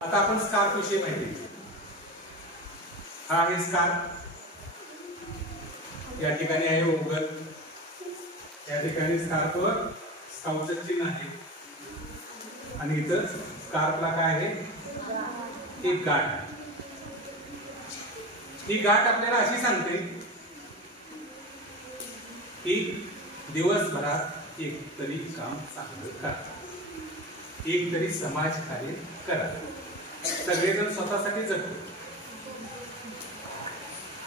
आता आपण स्कार्फ विषयी माहिती घेऊ। हा आहे स्कार्फ, या ठिकाणी आहे ओगल, या ठिकाणी स्कार्फवर स्काउटचं चिन्ह आहे आणि इथं स्कार्फला काय आहे, एक गाठ। ही गाठ आपल्याला अशी सांगते की दिवसभरात एक तरी काम चांगलं करा, एक तरी समाज कार्य करा। सगळेजण स्वतःसाठी जगतो,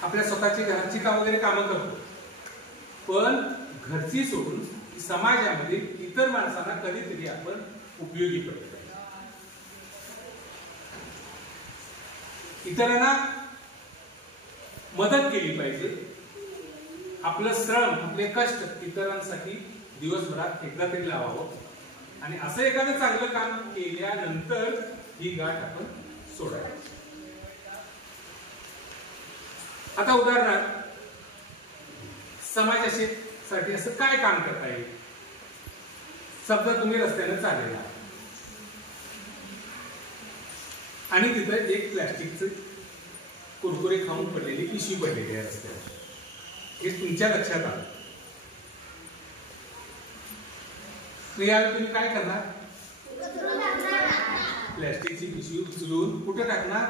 आपल्या स्वतःची घराची काम वगैरे कामं करतो, पण घरची सोडून समाजामध्ये इतर माणसांना कधीतरी आपण उपयोगी पडतो, इतरांना मदत केली पाहिजे। आपलं श्रम, आपले कष्ट इतरांसाठी दिवसभरात एकदा तरी लावावं आणि असं एखादं चांगलं काम केल्यानंतर ही गाठ आपण सोडायची। आता उदाहरणार्थ समाजासाठी असं काय काम करता येईल? समजा तुम्ही रस्त्याने चाललेला आणि तिथं एक प्लास्टिकचं कुरकुरे खाऊन पडलेली पिशवी पडलेली आहे रस्त्यावर, हे तुमच्या लक्षात आलं, यावेळी तुम्ही काय करणार? प्लास्टिकची पिशवी उचलून कुठे टाकणार?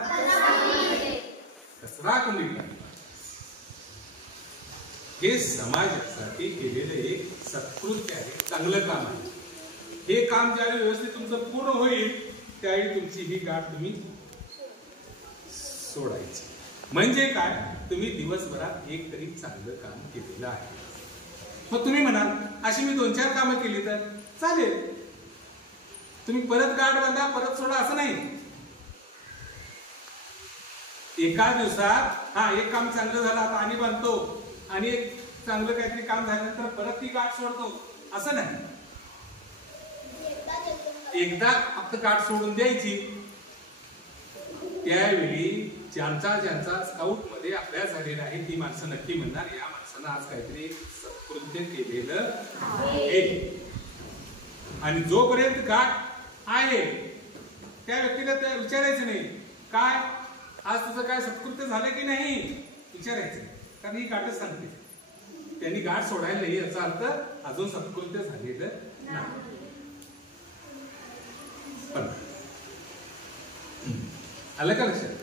कचरा कुंडीत टाकणार। हे समाजासाठी केलेलं एक सत्कृत्य आहे, चांगलं काम आहे। हे काम ज्यावेळी व्यवस्थित तुमचं पूर्ण होईल त्यावेळी तुमची ही गाठ तुम्ही सोडायची। म्हणजे काय, तुम्ही दिवसभरात एक तरी चांगलं काम केलेलं आहे। मग तुम्ही म्हणाल अशी मी 2-4 कामं केली तर चालेल, तुम्ही परत गाठ बांधा परत सोडा असं नाही। एका दिवसात एक काम चांगलं झालं आता आणि बांधतो आणि एक चांगलं काहीतरी काम झाल्यानंतर परत ती गाठ सोडतो असं नाही। एकदा फक्त गाठ सोडून द्यायची, त्यावेळी ज्यांचा स्काउट मध्ये अभ्यास झालेला आहे ती माणसं नक्की म्हणणार या माणसानं आज काहीतरी सत्कृत्य केलेलं आहे। आणि जोपर्यंत गाठ आहे त्या व्यक्तीला त्या विचारायचं नाही काय आज तुझं काय सत्कृत्य झालं की नाही, विचारायचं, कारण ही गाठच सांगते त्यांनी गाठ सोडायला नाही याचा अर्थ अजून सत्कृत्य झालेलं नाही। पण आलं का लक्षात?